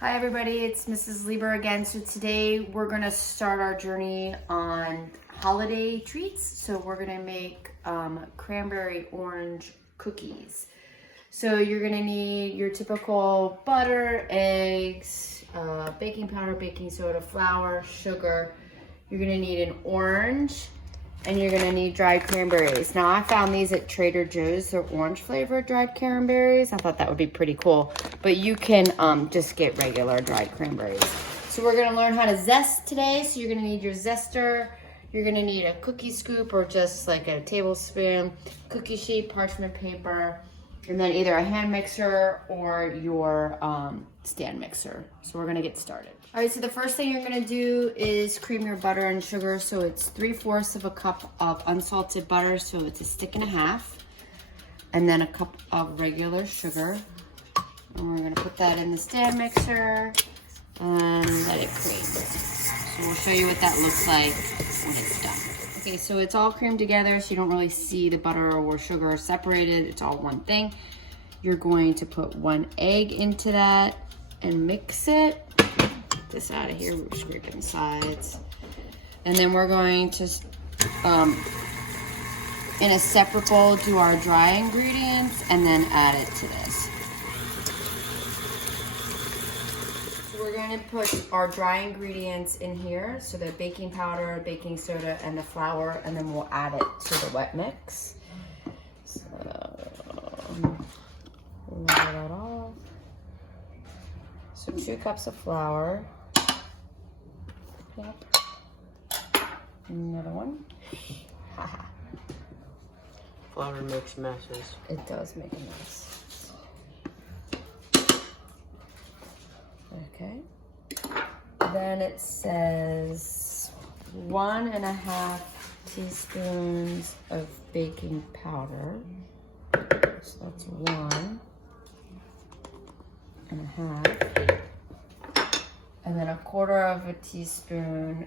Hi everybody, it's Mrs. Lieber again. So today we're gonna start our journey on holiday treats. So we're gonna make cranberry orange cookies. So you're gonna need your typical butter, eggs, baking powder, baking soda, flour, sugar. You're gonna need an orange and you're gonna need dried cranberries. Now I found these at Trader Joe's. They're orange flavored dried cranberries. I thought that would be pretty cool. But you can just get regular dried cranberries. So we're gonna learn how to zest today. So you're gonna need your zester. You're gonna need a cookie scoop or just like a tablespoon, cookie sheet, parchment paper, and then either a hand mixer or your stand mixer. So we're gonna get started. All right, so the first thing you're gonna do is cream your butter and sugar. So it's 3/4 of a cup of unsalted butter, so it's a stick and a half. And then a cup of regular sugar. And we're gonna put that in the stand mixer and let it cream. So we'll show you what that looks like when it's done. Okay, so it's all creamed together, so you don't really see the butter or sugar separated. It's all one thing. You're going to put 1 egg into that and mix it. Get this out of here, we're scraping the sides. And then we're going to, in a separate bowl, do our dry ingredients and then add it to this. So we're going to put our dry ingredients in here. So the baking powder, baking soda, and the flour, and then we'll add it to the wet mix. So, level that off. So 2 cups of flour. Yep. Another one. Flour makes messes. It does make a mess. Okay. Then it says 1.5 teaspoons of baking powder. So that's 1.5. And then 1/4 teaspoon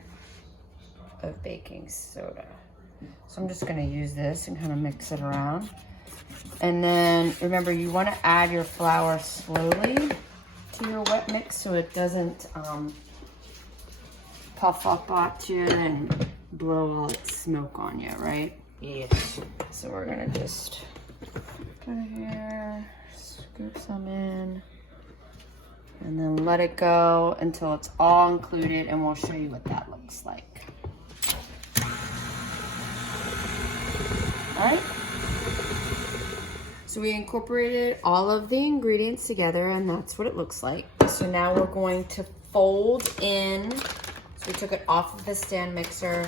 of baking soda. So I'm just gonna use this and kind of mix it around. And then remember, you wanna add your flour slowly to your wet mix so it doesn't puff up at you and blow all its smoke on you, right? Yes. So we're gonna just go here, scoop some in, and then let it go until it's all included, and we'll show you what that looks like. All right. So we incorporated all of the ingredients together, and that's what it looks like. So now we're going to fold in. So we took it off of the stand mixer,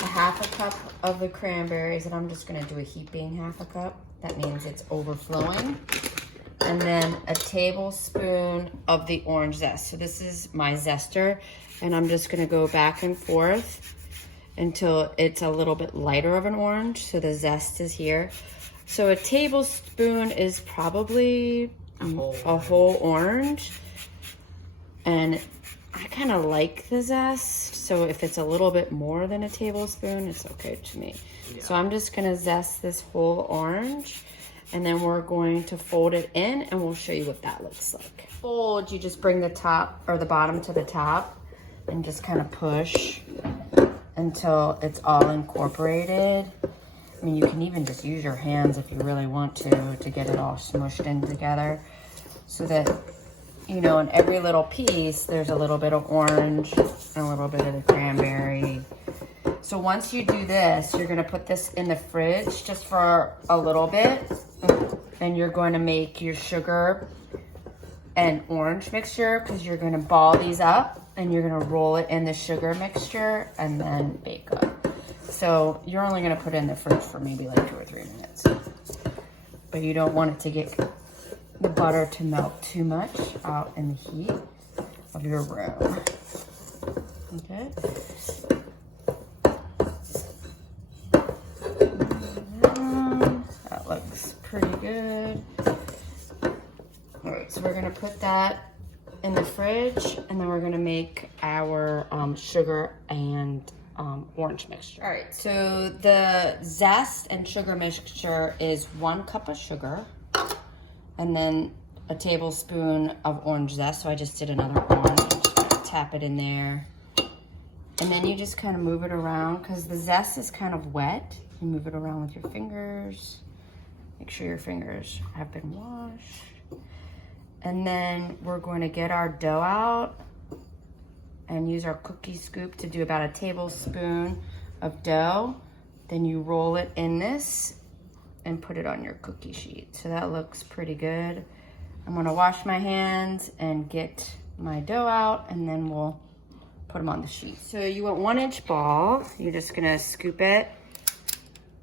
1/2 cup of the cranberries, and I'm just gonna do a heaping 1/2 cup. That means it's overflowing. And then a tablespoon of the orange zest. So this is my zester, and I'm just gonna go back and forth until it's a little bit lighter of an orange, so the zest is here. So a tablespoon is probably a whole orange, and I kind of like the zest, so if it's a little bit more than a tablespoon, it's okay to me. Yeah. So I'm just gonna zest this whole orange, and then we're going to fold it in, and we'll show you what that looks like. Fold, you just bring the top or the bottom to the top and just kind of push until it's all incorporated. I mean, you can even just use your hands if you really want to get it all smushed in together, so that, you know, in every little piece, there's a little bit of orange and a little bit of the cranberry. So once you do this, you're gonna put this in the fridge just for a little bit, and you're going to make your sugar and orange mixture, because you're gonna ball these up and you're gonna roll it in the sugar mixture and then bake up. So you're only gonna put it in the fridge for maybe like 2 or 3 minutes. But you don't want it to get the butter to melt too much out in the heat of your room. Okay. That looks pretty good. All right, so we're gonna put that in the fridge, and then we're gonna make our sugar and orange mixture. All right, so the zest and sugar mixture is 1 cup of sugar, and then a tablespoon of orange zest, so I just did another orange. Just kind of tap it in there. And then you just kind of move it around because the zest is kind of wet. You move it around with your fingers. Make sure your fingers have been washed. And then we're going to get our dough out and use our cookie scoop to do about a tablespoon of dough. Then you roll it in this and put it on your cookie sheet. So that looks pretty good. I'm gonna wash my hands and get my dough out, and then we'll put them on the sheet. So you want 1-inch ball. You're just gonna scoop it,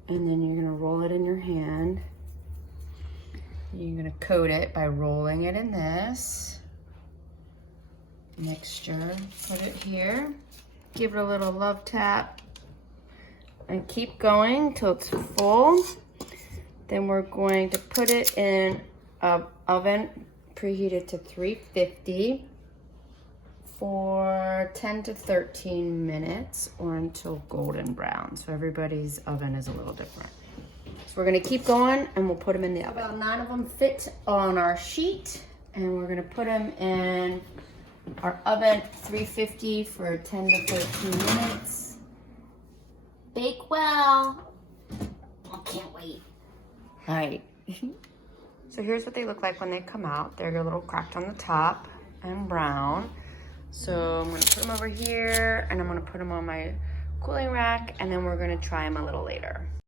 and then you're gonna roll it in your hand. You're gonna coat it by rolling it in this mixture. Put it here. Give it a little love tap. And keep going till it's full. Then we're going to put it in an oven preheated to 350 for 10 to 13 minutes or until golden brown. So everybody's oven is a little different. So we're gonna keep going and we'll put them in the oven. About 9 of them fit on our sheet, and we're gonna put them in our oven 350 for 10 to 13 minutes. Bake well. I can't wait. All right. So here's what they look like when they come out. They're a little cracked on the top and brown. So I'm gonna put them over here, and I'm gonna put them on my cooling rack, and then we're gonna try them a little later.